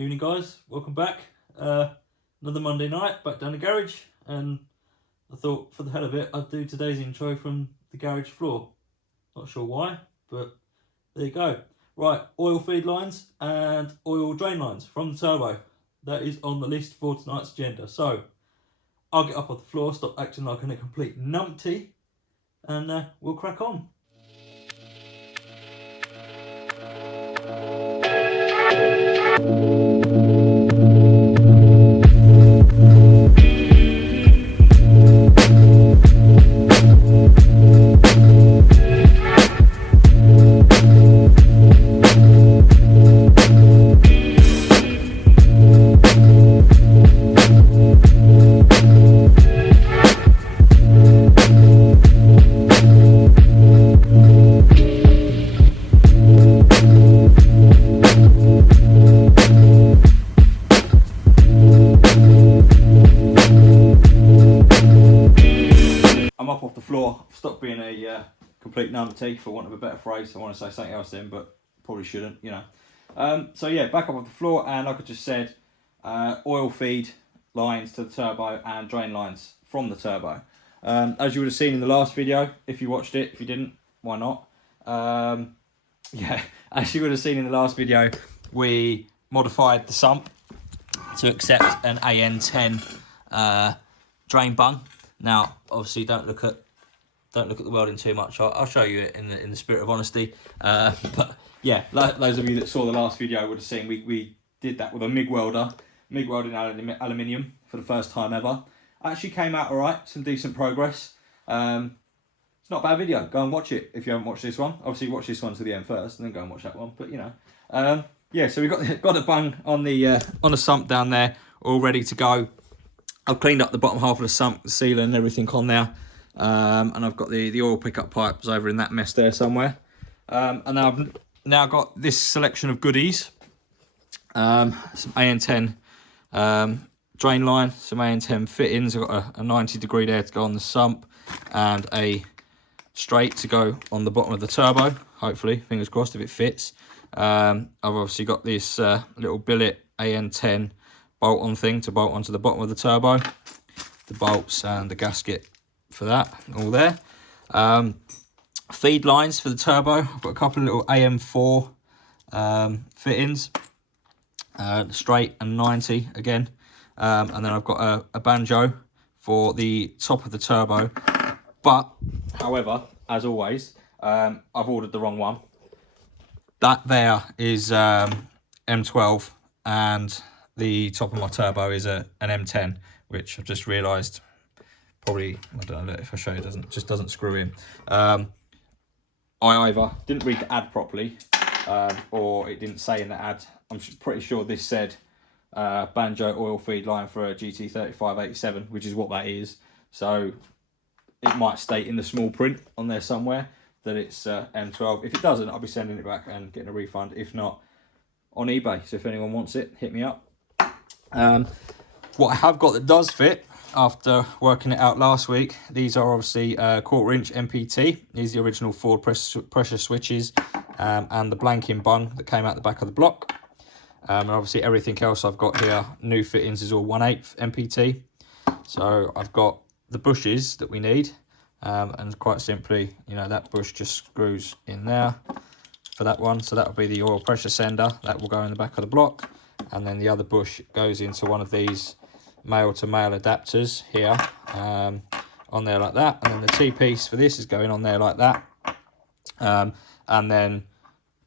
Evening guys, welcome back. Another Monday night, back down the garage, and I thought for the hell of it I'd do today's intro from the garage floor. Not sure why, but there you go. Right, oil feed lines and oil drain lines from the turbo. That is on the list for tonight's agenda. So I'll get up off the floor, stop acting like a complete numpty, and we'll crack on. Stop being a complete numpty, for want of a better phrase. I want to say something else then, but probably shouldn't, you know. So yeah, back up off the floor, and like I just said, oil feed lines to the turbo and drain lines from the turbo. As you would have seen in the last video, if you watched it. If you didn't, why not? Yeah, as you would have seen in the last video, we modified the sump to accept an AN10 drain bung. Now, obviously, don't look at the welding too much. I'll show you it in the spirit of honesty. But yeah, those of you that saw the last video would have seen we did that with a MIG welder, MIG welding aluminium for the first time ever. Actually came out all right, some decent progress. It's not a bad video. Go and watch it if you haven't watched this one. Obviously, watch this one to the end first, and then go and watch that one. But you know, yeah. So we got the bung on the sump down there, all ready to go. I've cleaned up the bottom half of the sump, the sealer and everything on there. And I've got the oil pickup pipes over in that mess there somewhere. And I've now got this selection of goodies. Some AN10 drain line, some AN10 fittings. I've got a 90-degree there to go on the sump, and a straight to go on the bottom of the turbo. Hopefully, fingers crossed if it fits. I've obviously got this little billet AN10 bolt-on thing to bolt onto the bottom of the turbo. The bolts and the gasket for that, all there. Feed lines for the turbo. I've got a couple of little AM4 fittings, straight and 90 again. And then I've got a banjo for the top of the turbo. But, however, as always, I've ordered the wrong one. That there is M12, and the top of my turbo is an M10, which I've just realised probably, I don't know if I show you, just doesn't screw in. I either didn't read the ad properly, or it didn't say in the ad. I'm pretty sure this said banjo oil feed line for a GT3587, which is what that is. So it might state in the small print on there somewhere that it's M12. If it doesn't, I'll be sending it back and getting a refund. If not, on eBay. So if anyone wants it, hit me up. What I have got that does fit, after working it out last week, these are obviously 1/4" MPT. These are the original Ford pressure switches, and the blanking bung that came out the back of the block. And obviously everything else I've got here, new fittings, is all 1/8 MPT. So I've got the bushes that we need, and quite simply, you know, that bush just screws in there for that one. So that will be the oil pressure sender. That will go in the back of the block. And then the other bush goes into one of these male-to-male adapters here, on there like that. And then the T-piece for this is going on there like that. And then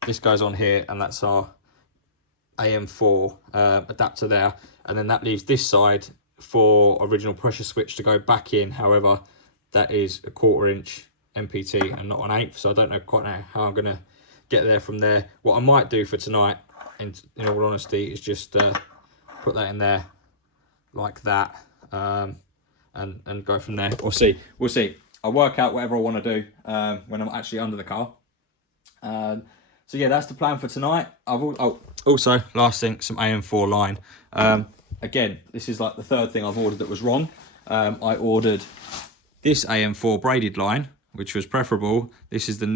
this goes on here, and that's our AM4 adapter there. And then that leaves this side for original pressure switch to go back in. However, that is a 1/4" MPT and not 1/8. So I don't know quite know how I'm going to get there from there. What I might do for tonight, in all honesty, is just put that in there like that, and go from there. We'll see. I'll work out whatever I want to do when I'm actually under the car. So yeah, that's the plan for tonight. Also, last thing, some AM4 line. Again, this is like the third thing I've ordered that was wrong. I ordered this AM4 braided line, which was preferable. This is the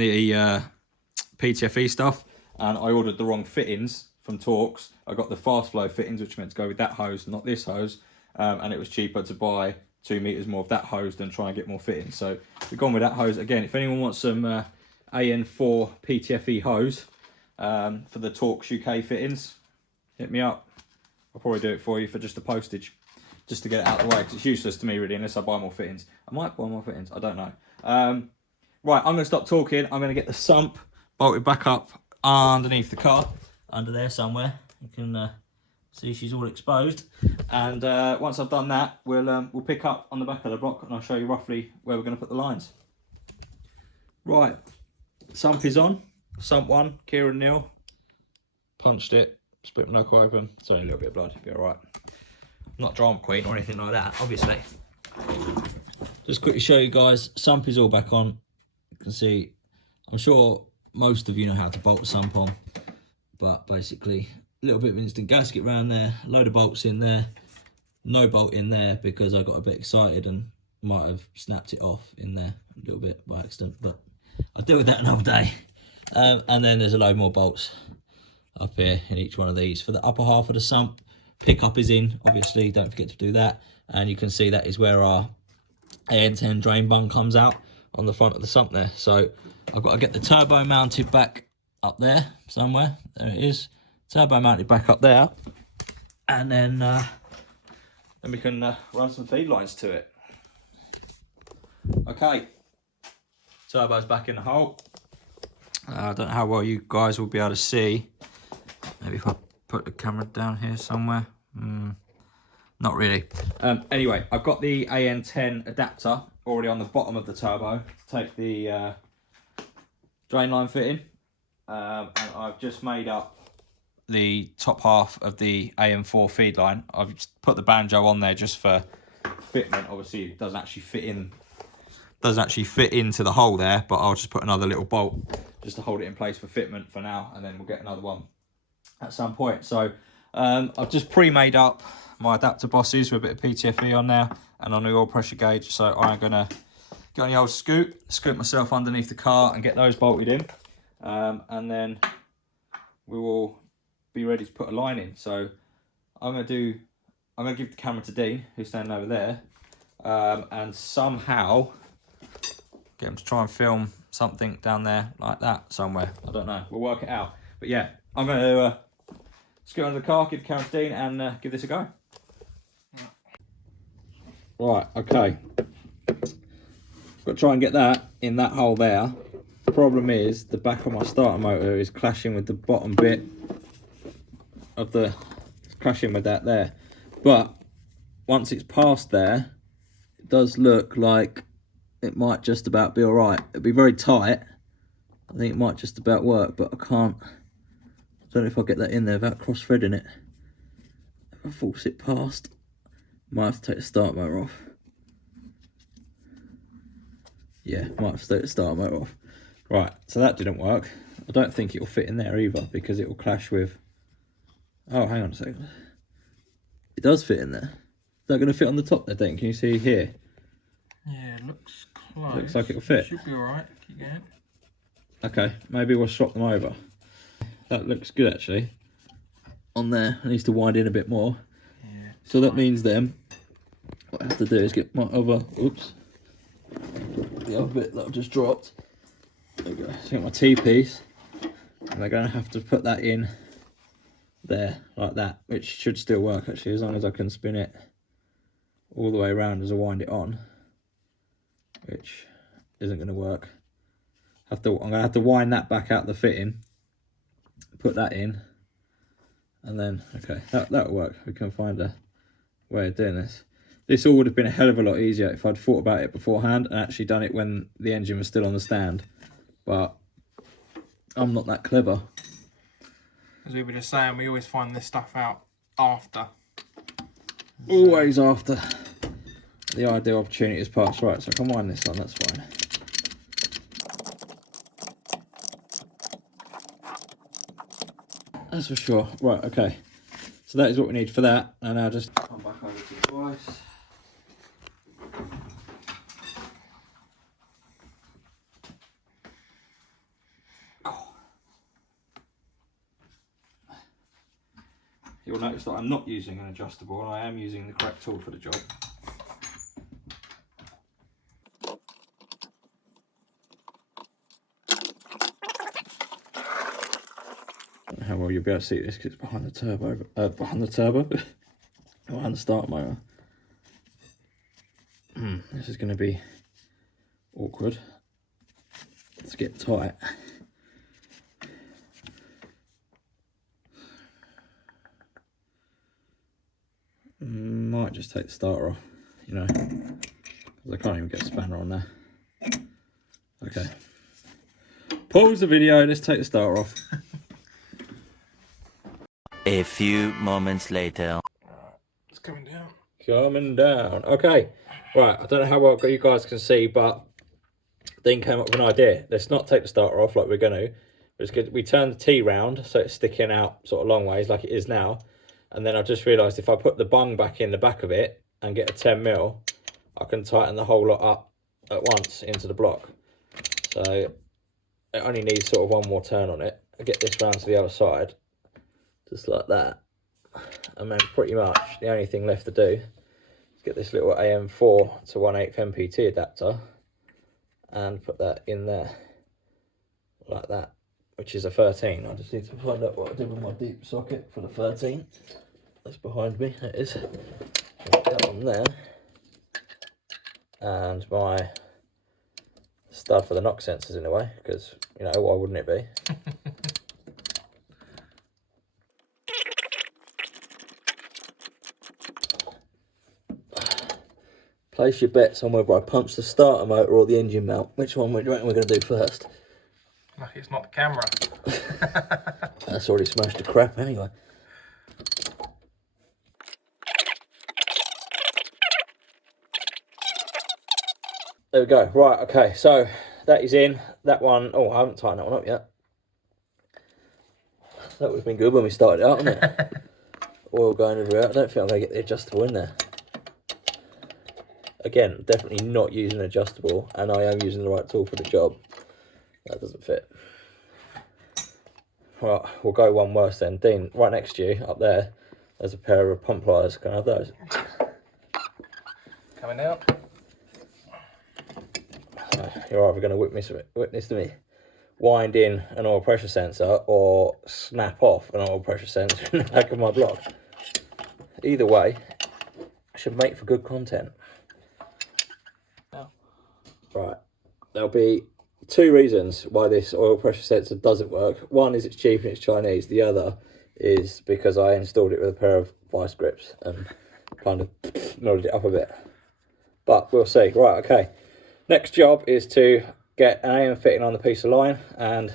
PTFE stuff, and I ordered the wrong fittings from Torx. I got the fast flow fittings, which meant to go with that hose, not this hose. And it was cheaper to buy 2 meters more of that hose than try and get more fittings. So we've gone with that hose. Again, if anyone wants some AN4 PTFE hose for the Torx UK fittings, hit me up. I'll probably do it for you for just the postage, just to get it out of the way, because it's useless to me really unless I buy more fittings. I might buy more fittings, I don't know. Right, I'm going to stop talking. I'm going to get the sump bolted back up underneath the car, under there somewhere. You can see she's all exposed. And once I've done that, we'll pick up on the back of the block and I'll show you roughly where we're going to put the lines. Right, sump is on. Sump 1, Kieran Neal. Punched it, split my knuckle open. It's only a little bit of blood, it'll be all right. I'm not drama queen or anything like that, obviously. Just quickly show you guys, sump is all back on. You can see, I'm sure most of you know how to bolt a sump on, but basically a little bit of instant gasket around there, a load of bolts in there, no bolt in there because I got a bit excited and might have snapped it off in there a little bit by accident, but I'll deal with that another day. And then there's a load more bolts up here in each one of these. For the upper half of the sump, pickup is in, obviously, don't forget to do that. And you can see that is where our AN10 drain bung comes out on the front of the sump there. So I've got to get the turbo mounted back up there somewhere. There it is. Turbo mounted back up there. And then we can run some feed lines to it. Okay. Turbo's back in the hole. I don't know how well you guys will be able to see. Maybe if I put the camera down here somewhere. Not really. Anyway, I've got the AN10 adapter already on the bottom of the turbo to take the drain line fitting. And I've just made up the top half of the AN4 feed line. I've just put the banjo on there just for fitment. Obviously, it doesn't actually fit into the hole there, but I'll just put another little bolt just to hold it in place for fitment for now, and then we'll get another one at some point. So I've just pre-made up my adapter bosses with a bit of PTFE on there and on the oil pressure gauge. So I'm gonna get on the old scoop myself underneath the car and get those bolted in, and then we will be ready to put a line in. So I'm gonna give the camera to Dean, who's standing over there, and somehow get him to try and film something down there like that somewhere. I don't know, we'll work it out. But yeah, I'm going to scoot under the car, give the camera to Dean, and give this a go. Right, okay. Got to try and get that in that hole there. The problem is the back of my starter motor is clashing with the bottom bit of the, clashing with that there. But once it's past there, it does look like it might just about be all right. It'll be very tight. I think it might just about work, but I don't know if I'll get that in there without cross-threading it. If I force it past, might have to take the start motor off. Yeah, might have to take the start motor off. Right, so that didn't work. I don't think it'll fit in there either because it will clash with... Oh, hang on a second. It does fit in there. Is that going to fit on the top there, Dean? Can you see here? Yeah, it looks close. Looks like it'll fit. Should be alright. Keep going. Okay, maybe we'll swap them over. That looks good actually. On there, it needs to wind in a bit more. Yeah. So that means then, what I have to do is get my other, oops, the other bit that I've just dropped. There we go. So get my T-piece, and I'm going to have to put that in there, like that, which should still work actually, as long as I can spin it all the way around as I wind it on, which isn't going to work. I'm going to have to wind that back out the fitting, put that in, and then, okay, that'll work. We can find a way of doing this. This all would have been a hell of a lot easier if I'd thought about it beforehand and actually done it when the engine was still on the stand, but I'm not that clever. As we were just saying, we always find this stuff out after. Always after the ideal opportunity is passed. Right, so I can wind this on, that's fine. That's for sure. Right, okay. So that is what we need for that. And now just come back over to the device. you'll notice that I'm not using an adjustable, and I am using the correct tool for the job. How well you'll be able to see this because it's behind the turbo, behind the start motor. This is going to be awkward. Let's get tight. Might just take the starter off, you know, because I can't even get a spanner on there. Okay. Pause the video, let's take the starter off. A few moments later. It's coming down. Coming down. Okay. Right, I don't know how well you guys can see, but Dean came up with an idea. Let's not take the starter off like we're going to. We turn the T round so it's sticking out sort of long ways like it is now. And then I just realised if I put the bung back in the back of it and get a 10mm, I can tighten the whole lot up at once into the block. So it only needs sort of one more turn on it. I get this round to the other side, just like that. And then pretty much the only thing left to do is get this little AM4 to 1/8 MPT adapter and put that in there like that, which is a 13. I just need to find out what I did with my deep socket for the 13. That's behind me, it is. Put that on there. And my stud for the knock sensors in a way, because, you know, why wouldn't it be? Place your bets on whether I punch the starter motor or the engine mount. Which one do you reckon we're going to do first? Lucky it's not the camera. That's already smashed to crap anyway. There we go. Right, okay, so that is in. That one, oh, I haven't tightened that one up yet. That would have been good when we started out, wouldn't it? Oil going everywhere. I don't think I'm going to get the adjustable in there. Again, definitely not using an adjustable, and I am using the right tool for the job. That doesn't fit. Right, we'll go one worse then. Dean, right next to you, up there, there's a pair of pump pliers. Can I have those? Coming down. You're either going to witness me wind in an oil pressure sensor or snap off an oil pressure sensor in the back of my block. Either way, should make for good content. Right, there'll be two reasons why this oil pressure sensor doesn't work. One is it's cheap and it's Chinese. The other is because I installed it with a pair of vice grips and kind of nodded it up a bit. But we'll see. Right, okay. Next job is to get an AM fitting on the piece of line and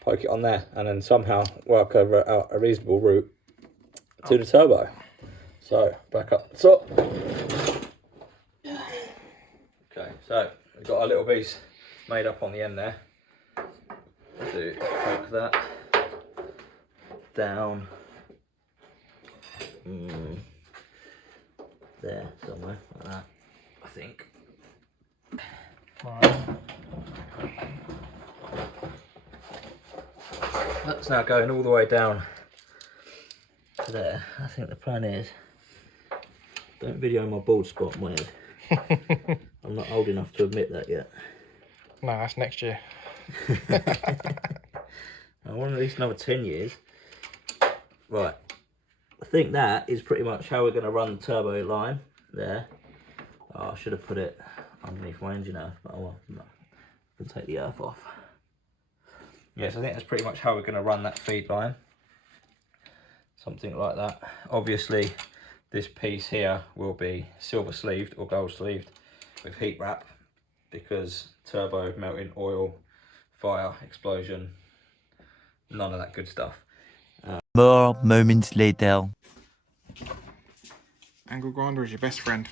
poke it on there, and then somehow work over a reasonable route to the turbo. So back up the top. Okay, so we've got our little piece made up on the end there. Do poke that down there somewhere like that, I think. Right. That's now going all the way down to there. I think the plan is, don't video my bald spot on my head. I'm not old enough to admit that yet. No, that's next year. I want at least another 10 years. Right. I think that is pretty much how we're going to run the turbo line there. Oh, I should have put it underneath my engine earth, but well, no. I can take the earth off. Yes, I think that's pretty much how we're going to run that feed line. Something like that. Obviously, this piece here will be silver sleeved or gold sleeved with heat wrap, because turbo, melting oil, fire, explosion, none of that good stuff. More moments later. Angle grinder is your best friend.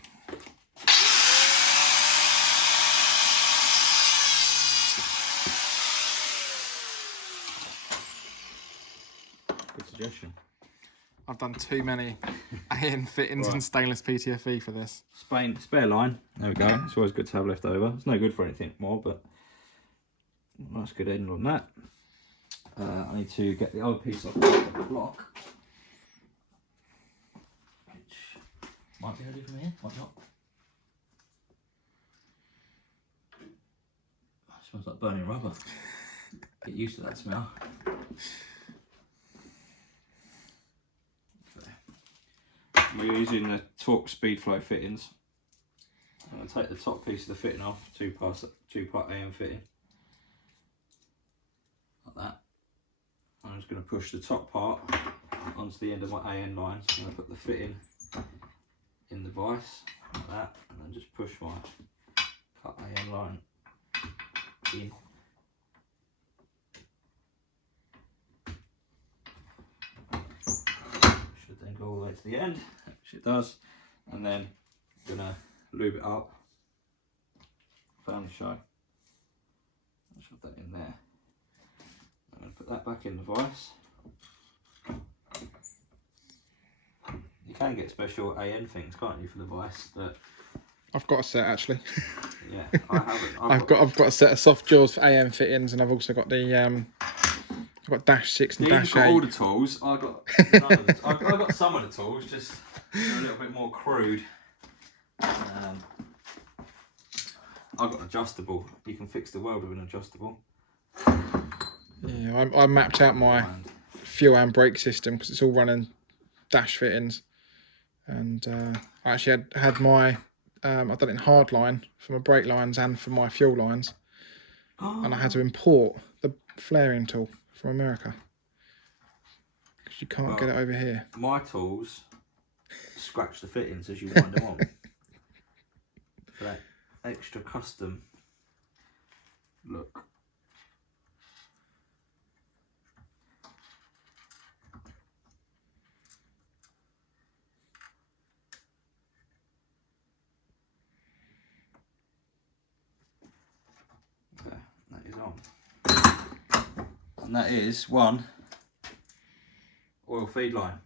Good suggestion. I've done too many AM fittings and stainless PTFE for this. Spare line. There we go. It's always good to have left over. It's no good for anything more, but nice good end on that. I need to get the other piece off the block. Might be ready from here, might not. It smells like burning rubber. Get used to that smell. Okay. We're using the torque speed flow fittings. I'm going to take the top piece of the fitting off, two part AM fitting. Like that. I'm just going to push the top part onto the end of my AN line. So I'm going to put the fitting in the vise, like that, and then just push my cut AN line in. Should then go all the way to the end, which it does, and then I'm going to lube it up. Found the show. I'll shove that in there. I'm going to put that back in the vise. You can get special AN things, can't you, for the vise? That I've got a set actually. yeah, I haven't. I've got a set of soft jaws for AM fittings, and I've also got the I've got dash 6 and dash 8. Got all the tools. I got none of the, I got some of the tools, just they're a little bit more crude. I've got adjustable. You can fix the weld with an adjustable. Yeah, I mapped out my fuel and brake system because it's all running dash fittings, and I actually had my I've done it in hard line for my brake lines and for my fuel lines, and I had to import the flaring tool from America because you can't get it over here. My tools scratch the fittings as you wind them on for that extra custom look. Okay, that is on. And that is one oil feed line,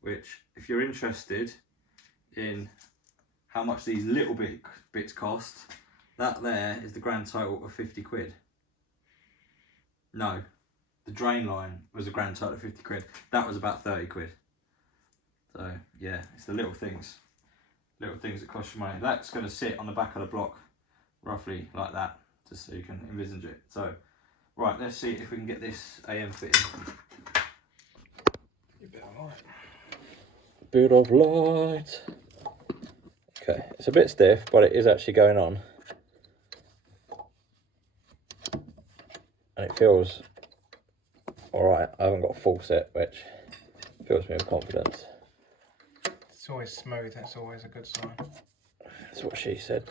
which if you're interested in how much these little bits cost, that there is the grand total of 50 quid. No, the drain line was a grand total of 50 quid. That was about 30 quid. So yeah, it's the little things that cost you money. That's going to sit on the back of the block roughly like that, just so you can envisage it. So right, let's see if we can get this AM fitted. Bit of light. Okay, it's a bit stiff, but it is actually going on. And it feels alright. I haven't got a full set, which fills me with confidence. It's always smooth, that's always a good sign. That's what she said.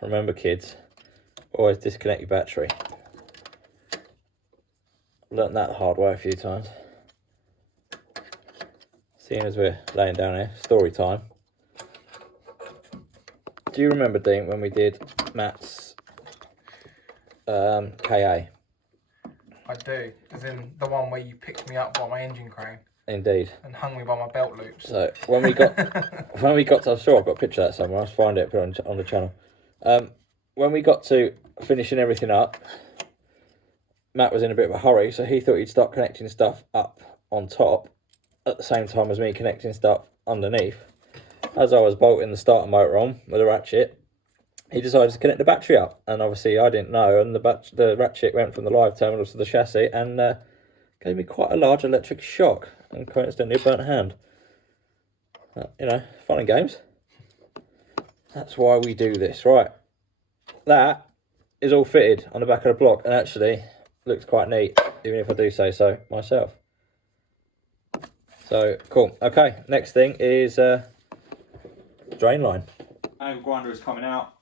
Remember, kids, always disconnect your battery. Learnt that the hard way a few times. Seeing as we're laying down here, story time. Do you remember, Dean, when we did Matt's KA? I do, as in the one where you picked me up by my engine crane. Indeed. And hung me by my belt loops. So when we got to, I'm sure I've got a picture of that somewhere. I'll find it, put it on the channel. When we got to finishing everything up, Matt was in a bit of a hurry, so he thought he'd start connecting stuff up on top at the same time as me connecting stuff underneath. As I was bolting the starter motor on with a ratchet, he decided to connect the battery up, and obviously I didn't know, and the ratchet went from the live terminal to the chassis and gave me quite a large electric shock, and coincidentally a burnt hand. You know, fun and games. That's why we do this. Right, that is all fitted on the back of the block, and actually looks quite neat, even if I do say so myself. So cool. Okay, next thing is drain line. Angle grinder is coming out.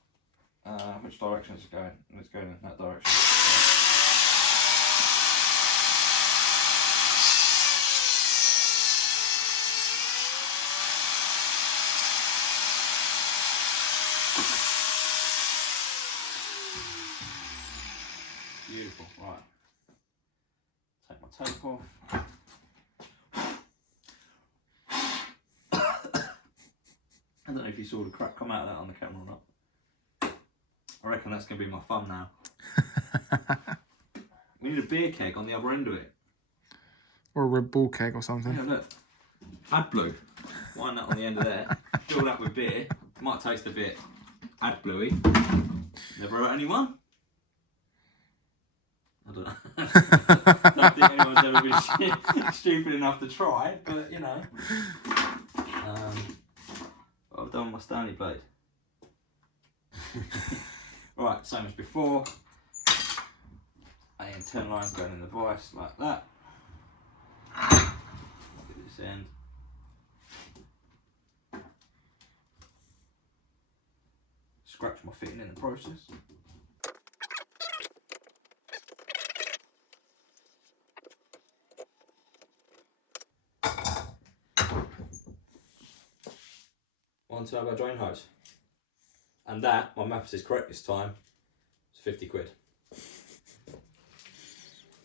Which direction is it going? It's going in that direction. Beautiful. Right. Take my tape off. I don't know if you saw the crack come out of that on the camera or not. I reckon that's going to be my thumb now. We need a beer keg on the other end of it. Or a Red Bull keg or something. Yeah, look. AdBlue. Wind that on the end of there. Fill that with beer. Might taste a bit AdBlue-y. Never hurt anyone. I don't know. I don't think anyone's ever been stupid enough to try, but you know. What I've done with my Stanley blade. Right, same as before. And 10 lines going in the vice like that. Look at this end. Scratch my fitting in the process. One turbo drain hose. And that, my maths is correct this time, it's 50 quid.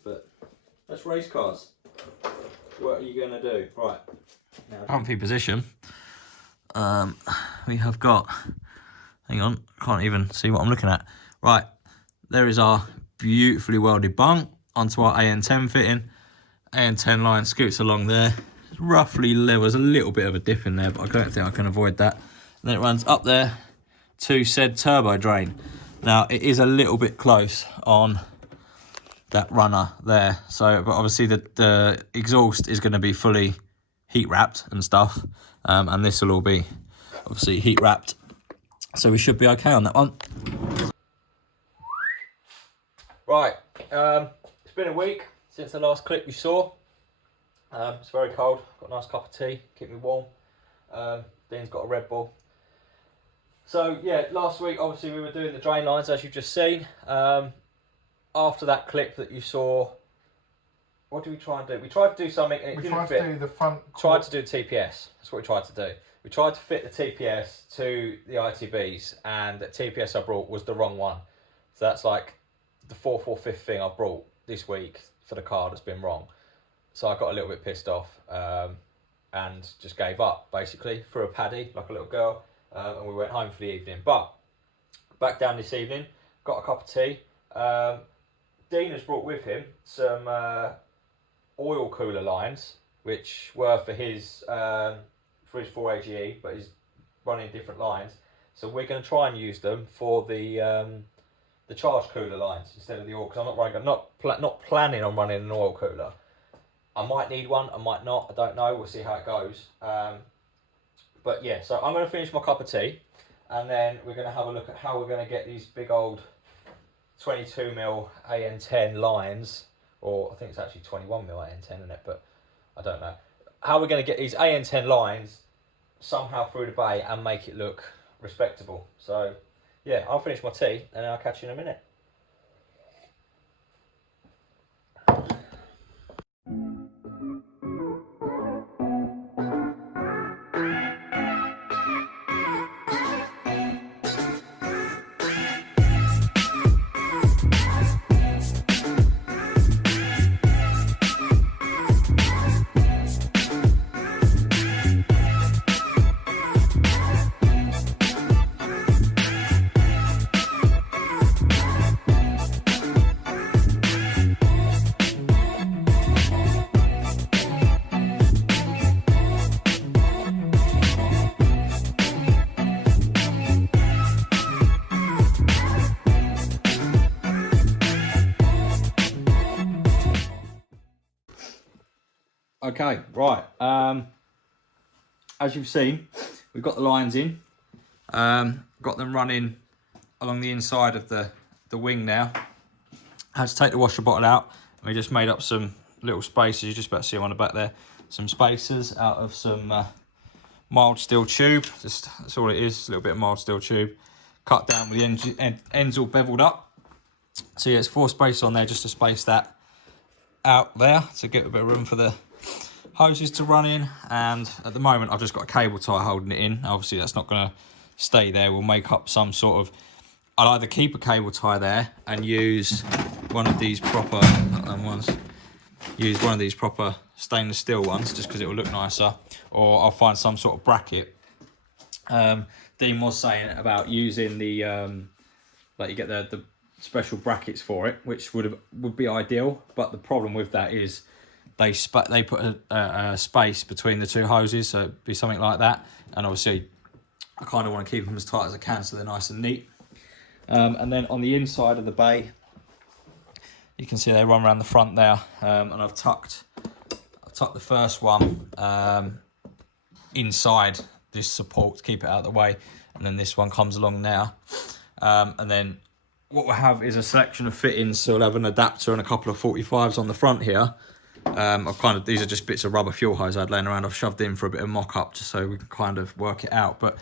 But that's race cars. What are you going to do? Right. Now, comfy position. We have got, hang on, can't even see what I'm looking at. Right, there is our beautifully welded bung onto our AN10 fitting. AN10 line scoots along there. It's roughly level. There's a little bit of a dip in there, but I don't think I can avoid that. And then it runs up there to said turbo drain. Now, it is a little bit close on that runner there. So, but obviously the exhaust is going to be fully heat wrapped and stuff. And this will all be obviously heat wrapped. So we should be okay on that one. Right, it's been a week since the last clip you saw. It's very cold, got a nice cup of tea, keep me warm. Dean's got a Red Bull. So yeah, last week obviously we were doing the drain lines as you've just seen. After that clip that you saw, what did we try and do? We tried to do something and it didn't fit. To do the front. Tried to do TPS, that's what we tried to do. We tried to fit the TPS to the ITBs and the TPS I brought was the wrong one. So that's like the fourth or fifth thing I've brought this week for the car that's been wrong. So I got a little bit pissed off and just gave up basically, threw a paddy like a little girl and we went home for the evening. But back down this evening, got a cup of tea. Dean has brought with him some oil cooler lines which were for his 4AGE, but he's running different lines. So we're going to try and use them for the charge cooler lines instead of the oil. Because I'm not planning on running an oil cooler. I might need one, I might not. I don't know. We'll see how it goes. But yeah, so I'm going to finish my cup of tea, and then we're going to have a look at how we're going to get these big old 22mm AN10 lines, or I think it's actually 21mm AN10 in it, but I don't know. How we're going to get these AN10 lines somehow through the bay and make it look respectable. So yeah, I'll finish my tea and I'll catch you in a minute. Okay, right. As you've seen, we've got the lines in. Got them running along the inside of the wing now. I had to take the washer bottle out. We just made up some little spacers. You're just about to see them on the back there. Some spacers out of some mild steel tube. Just that's all it is. A little bit of mild steel tube. Cut down with the ends all beveled up. So yeah, it's 4 spacers on there just to space that out there to get a bit of room for the hoses to run in. And at the moment I've just got a cable tie holding it in. Obviously that's not going to stay there. We'll make up some sort of, I'll either keep a cable tie there and use one of these proper stainless steel ones just because it will look nicer, or I'll find some sort of bracket. Dean was saying about using the like you get the special brackets for it, which would be ideal, but the problem with that is they put a space between the two hoses, so it'd be something like that. And obviously I kind of want to keep them as tight as I can so they're nice and neat. And then on the inside of the bay, you can see they run around the front there, and I've tucked the first one inside this support to keep it out of the way, and then this one comes along now. And then what we'll have is a selection of fittings, so we'll have an adapter and a couple of 45s on the front here. These are just bits of rubber fuel hose I had laying around. I've shoved in for a bit of mock-up just so we can kind of work it out. But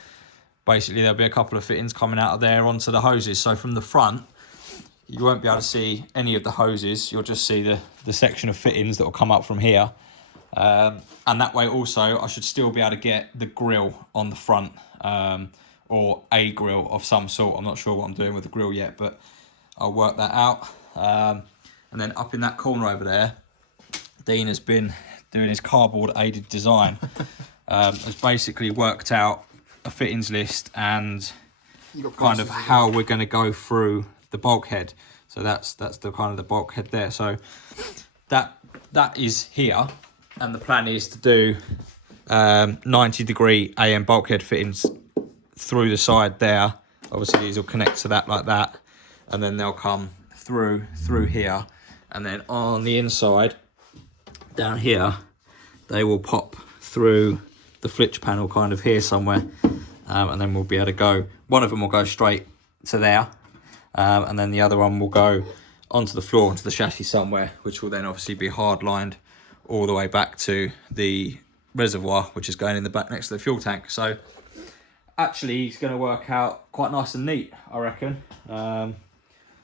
basically there'll be a couple of fittings coming out of there onto the hoses. So from the front, you won't be able to see any of the hoses. You'll just see the section of fittings that will come up from here. And that way also, I should still be able to get the grill on the front, or a grill of some sort. I'm not sure what I'm doing with the grill yet, but I'll work that out. And then up in that corner over there, Dean has been doing his cardboard aided design. Has basically worked out a fittings list and kind of how we're going to go through the bulkhead. So that's the kind of the bulkhead there. So that is here, and the plan is to do 90-degree AM bulkhead fittings through the side there. Obviously these will connect to that like that, and then they'll come through here, and then on the inside down here they will pop through the flitch panel kind of here somewhere, and then we'll be able to go, one of them will go straight to there, and then the other one will go onto the floor, onto the chassis somewhere, which will then obviously be hard lined all the way back to the reservoir, which is going in the back next to the fuel tank. So actually it's going to work out quite nice and neat, I reckon.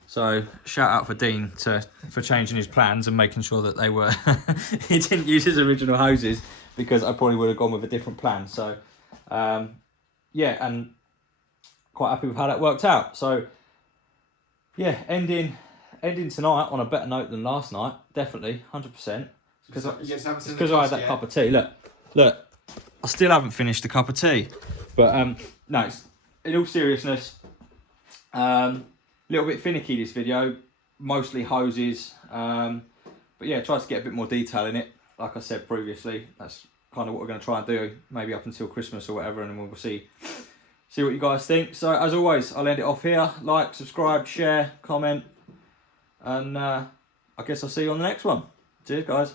So shout out for Dean for changing his plans and making sure that they were he didn't use his original hoses, because I probably would have gone with a different plan. So yeah, and quite happy with how that worked out. So yeah, ending tonight on a better note than last night, definitely 100%. Because I had that cup of tea. Look, I still haven't finished the cup of tea. But no, in all seriousness, little bit finicky this video, mostly hoses, but yeah, tries to get a bit more detail in it. Like I said previously, that's kind of what we're going to try and do, maybe up until Christmas or whatever, and then we'll see what you guys think. So as always, I'll end it off here. Like, subscribe, share, comment, and I guess I'll see you on the next one. Cheers guys.